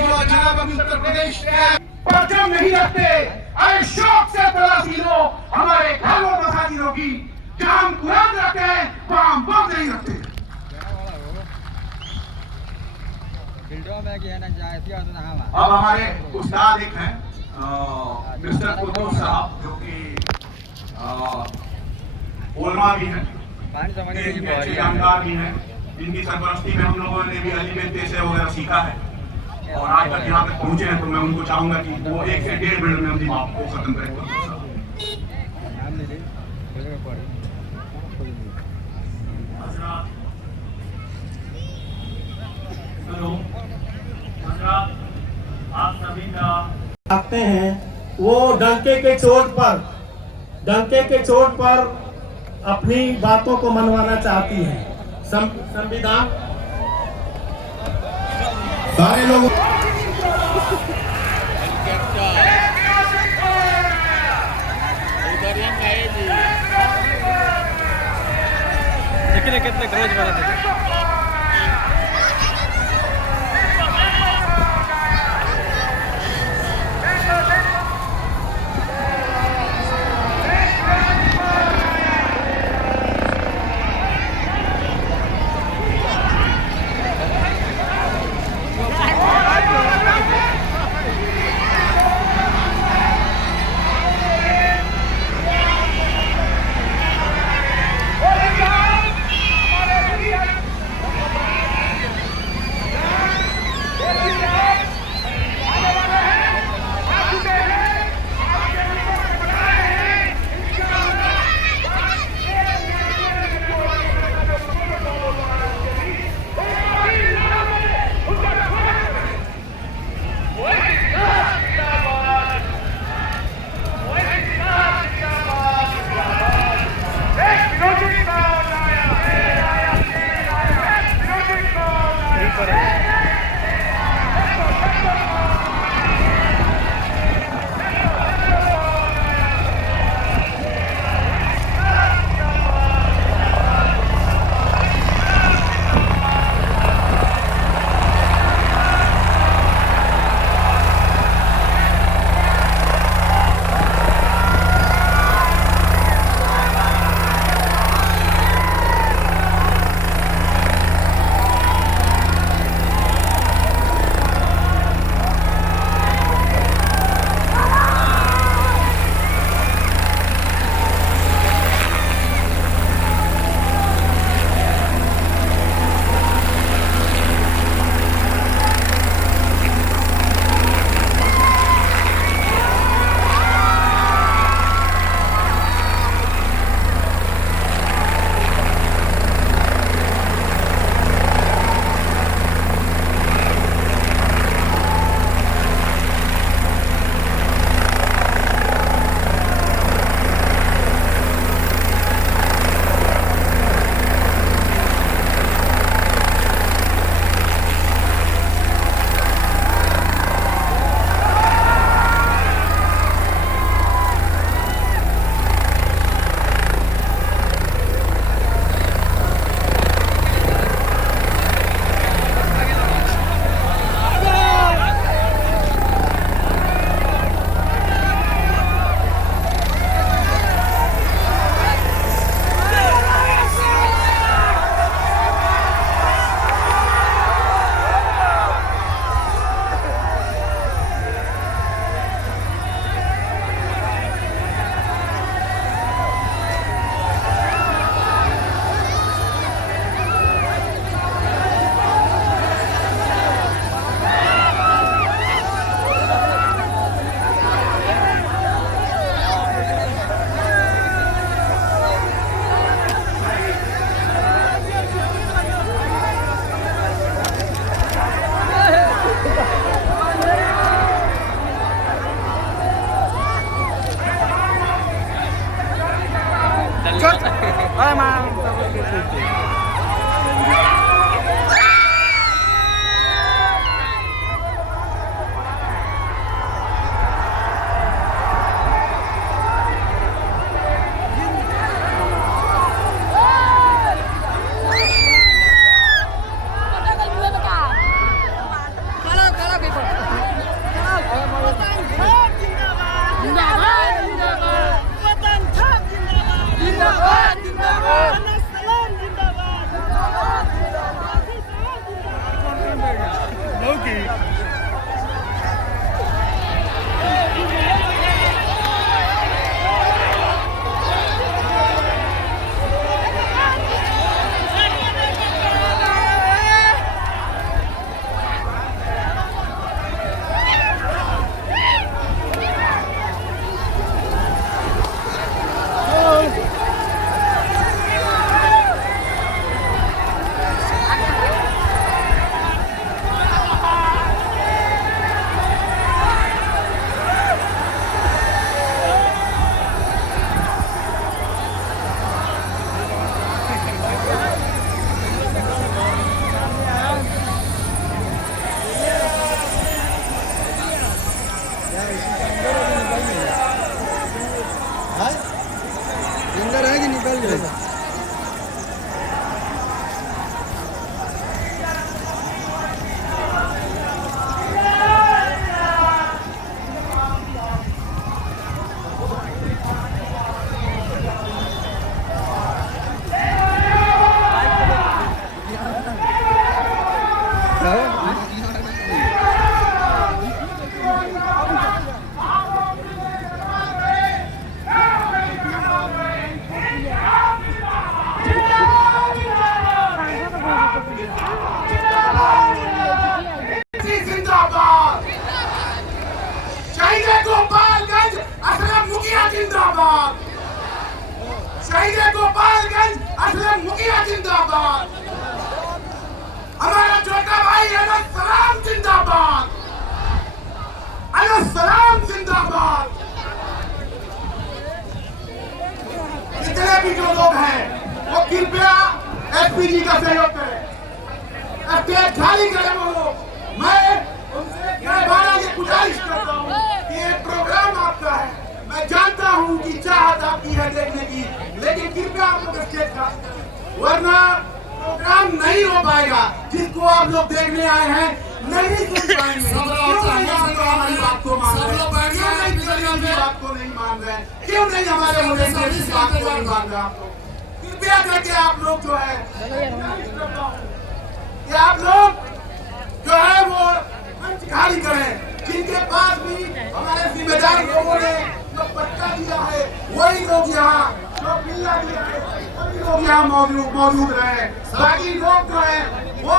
जो जनाब अभी उत्तर प्रदेश के परचम नहीं रखते, अरे शौक से तलाशी लो हमारे घरों मसाजिदों की, जहां हम कुरान रखते हैं वहां हम बम नहीं रखते। अब हमारे उस्ताद एक हैं मिस्टर कुतुब साहब, जो कि उलमा भी हैं, अच्छे जानकार भी हैं, जिनकी सरपरस्ती में हम लोगों ने भी अली में से वगैरह सीखा है और आज तक यहाँ तक पहुँचे हैं। तो मैं उनको चाहूंगा कि वो 1 से 1.5 मिनट में अपनी बात को खत्म करें। आप सभी का आते हैं, वो डंके के चोट पर अपनी बातों को मनवाना चाहती हैं। संविधान सारे लोग कितने ग्रोज वाला Kalau अंदर है कि निकल जाएगा। जिंदाबाद, शहीद गोपालगंज असलम मुखिया जिंदाबाद, शहीद गोपालगंज असलम मुखिया जिंदाबाद, हमारा छोटा भाई अनस सलाम जिंदाबाद, अनस सलाम जिंदाबाद। जितने भी जो लोग हैं वो कृपया एसपीजी का सहयोग करें, स्टेज खाली करें वो लोग। मैं उनसे बारह ये गुजारिश करता हूँ कि ये प्रोग्राम आपका है, मैं जानता हूँ कि चाहत आपकी है देखने की, लेकिन कृपया आप लोग स्टेज खाली करें, वरना प्रोग्राम नहीं हो पाएगा। जिसको आप लोग देखने आए हैं नहीं सुन पाएंगे। क्यों नहीं हमारी बात को मान रहे? क्यों नहीं किसी बात को नहीं मान रहे? क्यों नहीं हमारे मुद्दे की बात को नहीं मान रहे? आप लोग कृपया करके आप लोग जो है कि आप लोग जो है वो मंच खाली करें। जिनके पास भी हमारे जिम्मेदार लोगों ने जो पट्टा दिया है वही लोग यहाँ, जो बिल्ला दिया है वही लोग यहाँ मौजूद रहे। बाकी लोग जो है वो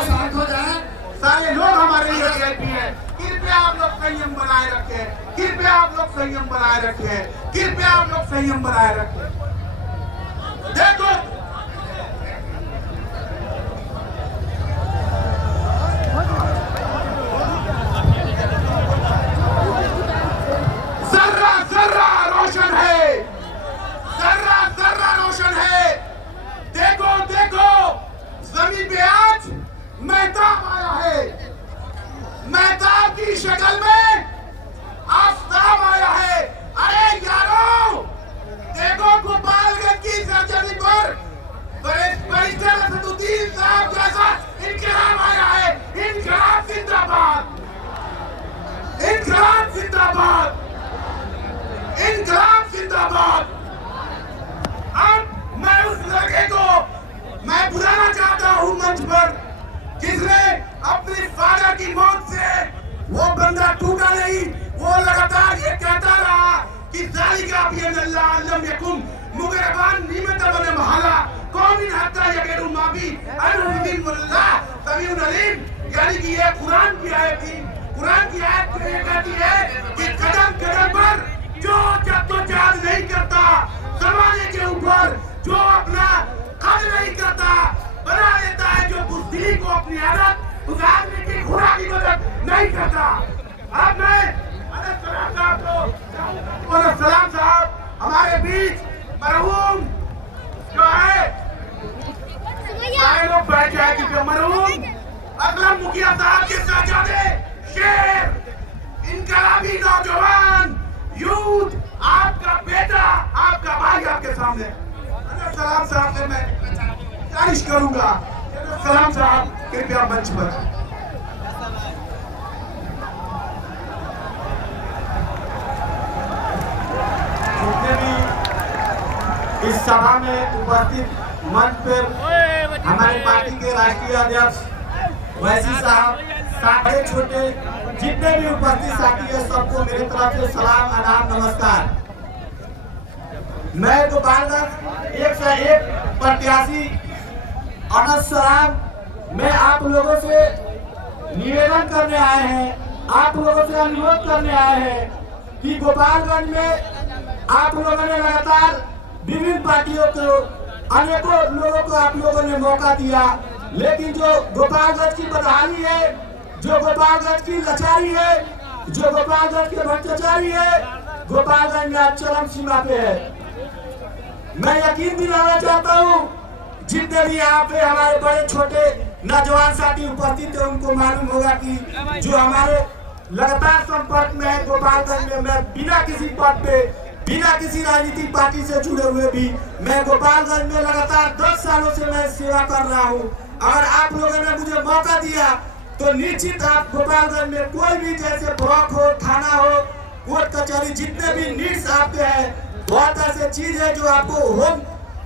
शांत हो जाए। सारे लोग हमारे लिए वीआईपी हैं। कृपया आप लोग संयम बनाए रखें, कृपया आप लोग संयम बनाए रखें, कृपया आप लोग संयम बनाए रखें। देखो जर्रा रोशन है, जर्रा रोशन है। देखो देखो जमीन पे आज मेहताब आया है, मेहताब की शक्ल में आफताब आया है। अरे यारो देखो गोपालगंज की सरजमी पर बैरिस्टर असदुद्दीन साहब जैसा इनकलाब आया है। इनकलाब जिंदाबाद, इनकलाब जिंदाबाद, इनकलाब जिंदाबाद। अब मैं उस लड़के को मैं बुलाना चाहता हूँ मंच पर, जिसने अपने फादर की मौत से वो बंदा टूटा नहीं। वो लगातार ये कहता रहा कि ज़ालिका बिअन्नल्लाह लम यकुन मुगरबान निमतबन महला कौमिन हत्ता यगेरु माबी अनहुदिन वल्लाह समीउन अलीम। यानी कि ये कुरान की आयत थी। कुरान की आयत ये कहती है कि कदम कदम पर जो जद्दोजहद नहीं करता जमाने के ऊपर, जो अपना कद नहीं करता, बना लेता है जो बुज़दिली को अपनी आदत, उस आदमी की खुदा की मदद नहीं करता। अब मैं अनस सलाम साहब हमारे बीच मरहूम जो है, सारे लोग बैठ जाए कि मरहूम असलम मुखिया साहब के साहबजादे शेर, इनकलाबी नौजवान यूथ, आपका बेटा, आपका भाई आपके सामने। अनस सलाम साहब से मैं गुजारिश करूंगा, सलाम साहब कृपया मंच पर। जितने भी इस सभा में उपस्थित मंच पर हमारी पार्टी के राष्ट्रीय अध्यक्ष वैसी साहब, सारे छोटे जितने भी उपस्थित साथी है, सबको मेरी तरफ से सलाम, आदाब, नमस्कार। मैं गोपालगंज 101 प्रत्याशी अनस सलाम, मैं आप लोगों से निवेदन करने आए हैं, आप लोगों से अनुरोध करने आए हैं कि गोपालगंज में आप लोगों ने लगातार विभिन्न पार्टियों को, अनेकों लोगों को आप लोगों ने मौका दिया, लेकिन जो गोपालगंज की बदहाली है, जो गोपालगंज की लाचारी है, जो गोपालगंज के भ्रष्टाचारी है, गोपालगंज में आज चरम सीमा पे है। मैं यकीन दिलाना चाहता हूँ, जितने भी यहाँ पे हमारे बड़े छोटे नौजवान साथी उपस्थित है, उनको मालूम होगा कि जो हमारे लगातार संपर्क में है गोपालगंज में। मैं बिना किसी पद पे, बिना किसी राजनीतिक पार्टी से जुड़े हुए भी मैं गोपालगंज में लगातार 10 सालों से मैं सेवा कर रहा हूँ। अगर आप लोगों ने मुझे मौका दिया तो निश्चित आप गोपालगंज में कोई भी, जैसे ब्लॉक हो, थाना हो, कोर्ट कचहरी, जितने भी नीड्स आपके हैं, बहुत ऐसे चीज है जो आपको होम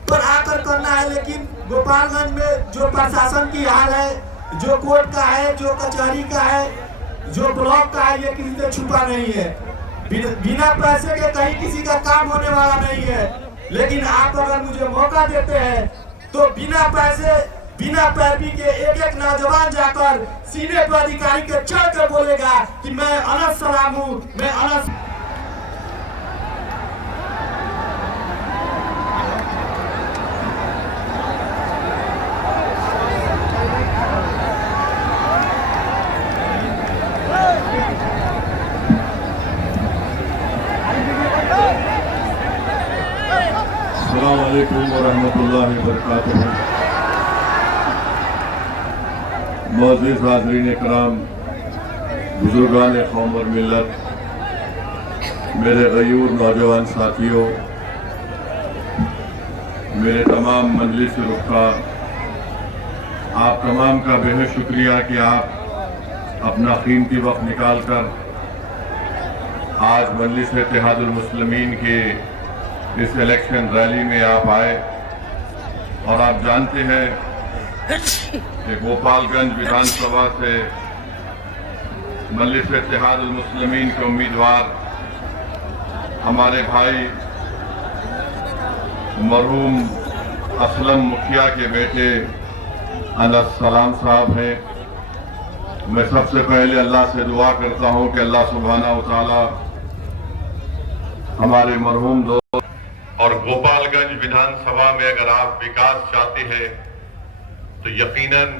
पर आकर करना है। लेकिन गोपालगंज में जो प्रशासन की हाल है, जो कोर्ट का है, जो कचहरी का है, जो ब्लॉक का है, ये किसी से छुपा नहीं है। बिना पैसे के कहीं किसी का काम होने वाला नहीं है। लेकिन आप अगर मुझे मौका देते हैं तो बिना पैसे, बिना पैरवी के एक एक नौजवान जाकर सीने पर अधिकारी के चढ़ कर बोलेगा कि मैं अनस सलाम हूँ, मैं अनस। अस्सलाम वालेकुम वरहमतुल्लाहि वबरकातुहू। मुअज़्ज़िज़ हाज़रीन इकराम, बुजुर्गान कौम और मिल्लत, मेरे गयूर नौजवान साथियों, मेरे तमाम मजलिस रुफ़ा, आप तमाम का बेहद शुक्रिया कि आप अपना कीमती वक्त निकाल कर आज मजलिस इत्तेहादुल मुस्लिमीन के इस इलेक्शन रैली में आप आए। और आप जानते हैं कि गोपालगंज विधानसभा से मजलिस इत्तेहादुल मुस्लिमीन के उम्मीदवार हमारे भाई मरहूम असलम मुखिया के बेटे अनस सलाम साहब हैं। मैं सबसे पहले अल्लाह से दुआ करता हूं कि अल्लाह सुब्हानहू व तआला हमारे मरहूम दोस्त और गोपालगंज विधानसभा में अगर आप विकास चाहते हैं तो यकीनन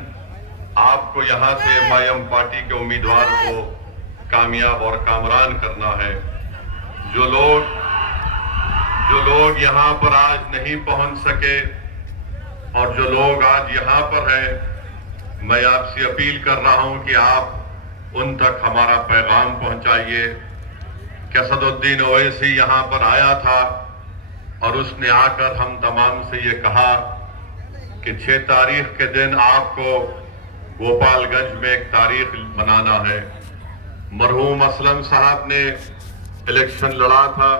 आपको यहां से एमआईएम पार्टी के उम्मीदवार को कामयाब और कामरान करना है। जो लोग यहां पर आज नहीं पहुंच सके और जो लोग आज यहां पर हैं, मैं आपसे अपील कर रहा हूं कि आप उन तक हमारा पैगाम पहुंचाइए कि असदुद्दीन ओवैसी यहां पर आया था और उसने आकर हम तमाम से ये कहा कि 6 तारीख के दिन आपको गोपालगंज में एक तारीख बनाना है। मरहूम असलम साहब ने इलेक्शन लड़ा था,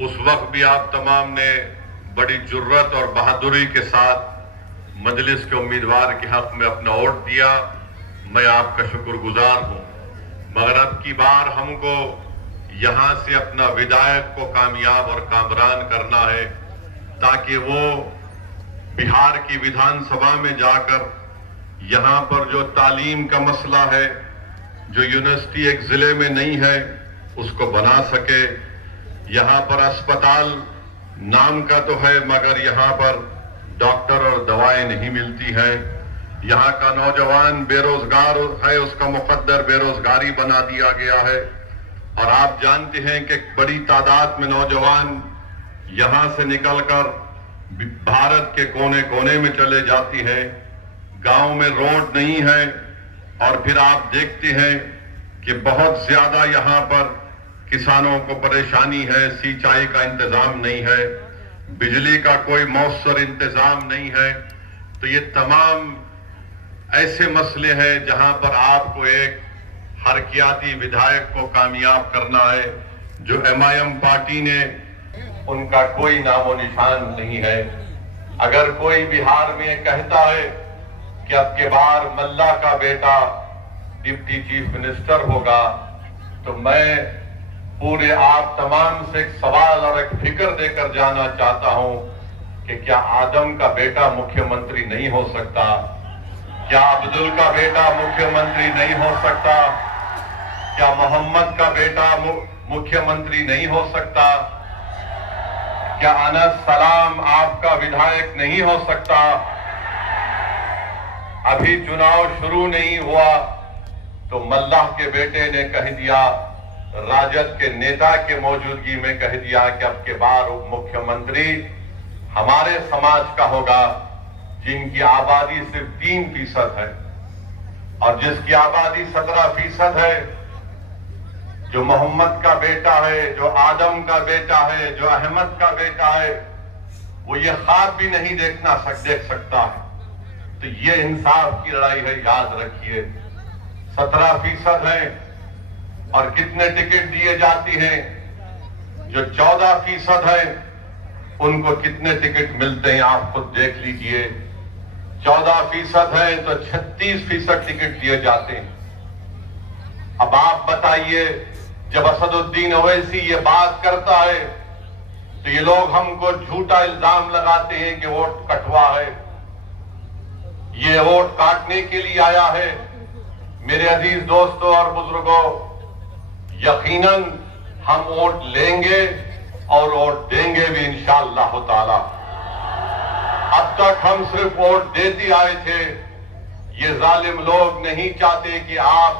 उस वक्त भी आप तमाम ने बड़ी जुर्रत और बहादुरी के साथ मजलिस के उम्मीदवार के हक में अपना वोट दिया। मैं आपका शुक्रगुजार हूं। मगर अब की बार हमको यहां से अपना विधायक को कामयाब और कामरान करना है ताकि वो बिहार की विधानसभा में जाकर यहां पर जो तालीम का मसला है, जो यूनिवर्सिटी एक जिले में नहीं है, उसको बना सके। यहां पर अस्पताल नाम का तो है मगर यहां पर डॉक्टर और दवाएं नहीं मिलती हैं। यहां का नौजवान बेरोजगार है, उसका मुकद्दर बेरोजगारी बना दिया गया है। और आप जानते हैं कि बड़ी तादाद में नौजवान यहां से निकलकर भारत के कोने कोने में चले जाती हैं। गांव में रोड नहीं है और फिर आप देखते हैं कि बहुत ज्यादा यहां पर किसानों को परेशानी है, सिंचाई का इंतजाम नहीं है, बिजली का कोई मौसर इंतजाम नहीं है। तो ये तमाम ऐसे मसले हैं जहां पर आपको एक हरकियाती विधायक को कामयाब करना है। जो एमआईएम पार्टी ने, उनका कोई नामो निशान नहीं है। अगर कोई बिहार में कहता है कि अब के बार मल्ला का बेटा डिप्टी चीफ मिनिस्टर होगा, तो मैं पूरे आप तमाम से एक सवाल और एक फिक्र देकर जाना चाहता हूं कि क्या आदम का बेटा मुख्यमंत्री नहीं हो सकता? क्या अब्दुल का बेटा मुख्यमंत्री नहीं हो सकता? क्या मोहम्मद का बेटा मुख्यमंत्री नहीं हो सकता? क्या अनस सलाम आपका विधायक नहीं हो सकता? अभी चुनाव शुरू नहीं हुआ तो मल्लाह के बेटे ने कह दिया, राजद के नेता के मौजूदगी में कह दिया कि अब के बार उप मुख्यमंत्री हमारे समाज का होगा, जिनकी आबादी सिर्फ 3% है और जिसकी आबादी 17% है, जो मोहम्मद का बेटा है, जो आदम का बेटा है, जो अहमद का बेटा है, वो ये ख्वाब भी नहीं देख सकता है। तो ये इंसाफ की लड़ाई है, याद रखिए। 17% है और कितने टिकट दिए जाती हैं? जो 14% है उनको कितने टिकट मिलते हैं आप खुद देख लीजिए। 14% है तो 36% टिकट दिए जाते हैं। अब आप बताइए, जब असदुद्दीन ओवैसी ये बात करता है तो ये लोग हमको झूठा इल्जाम लगाते हैं कि वोट कटवा है। ये वोट काटने के लिए आया है। मेरे अजीज दोस्तों और बुजुर्गों, यकीनन हम वोट लेंगे और वोट देंगे भी इंशाअल्लाह ताला। अब तक हम सिर्फ वोट देते आए थे। ये जालिम लोग नहीं चाहते कि आप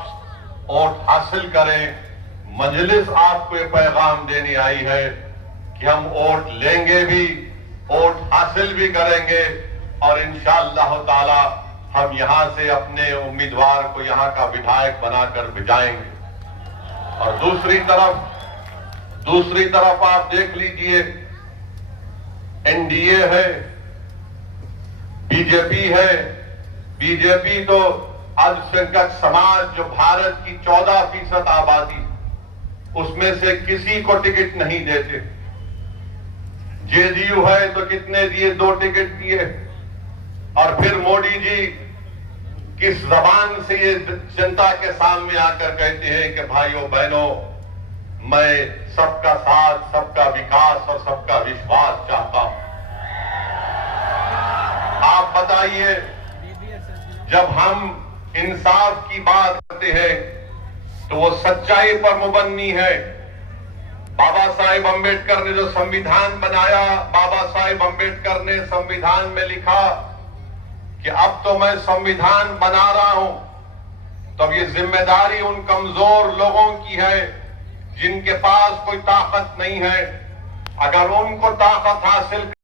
वोट हासिल करें। मजलिस आपको ये पैगाम देने आई है कि हम वोट लेंगे भी, वोट हासिल भी करेंगे और इंशाअल्लाह ताला हम यहां से अपने उम्मीदवार को यहां का विधायक बनाकर भिजाएंगे। और दूसरी तरफ आप देख लीजिए, एनडीए है, बीजेपी है। बीजेपी तो अल्पसंख्यक समाज, जो भारत की 14% आबादी, उसमें से किसी को टिकट नहीं देते। जेडीयू है तो कितने दिए? 2 टिकट दिए। और फिर मोदी जी किस जबान से ये जनता के सामने आकर कहते हैं कि भाइयों बहनों, मैं सबका साथ, सबका विकास और सबका विश्वास चाहता हूं। आप बताइए, जब हम इंसाफ की बात करते हैं तो वो सच्चाई पर मुबन्नी है। बाबा साहेब अंबेडकर ने जो संविधान बनाया, बाबा साहेब अंबेडकर ने संविधान में लिखा कि अब तो मैं संविधान बना रहा हूं, तब ये जिम्मेदारी उन कमजोर लोगों की है जिनके पास कोई ताकत नहीं है। अगर उनको ताकत हासिल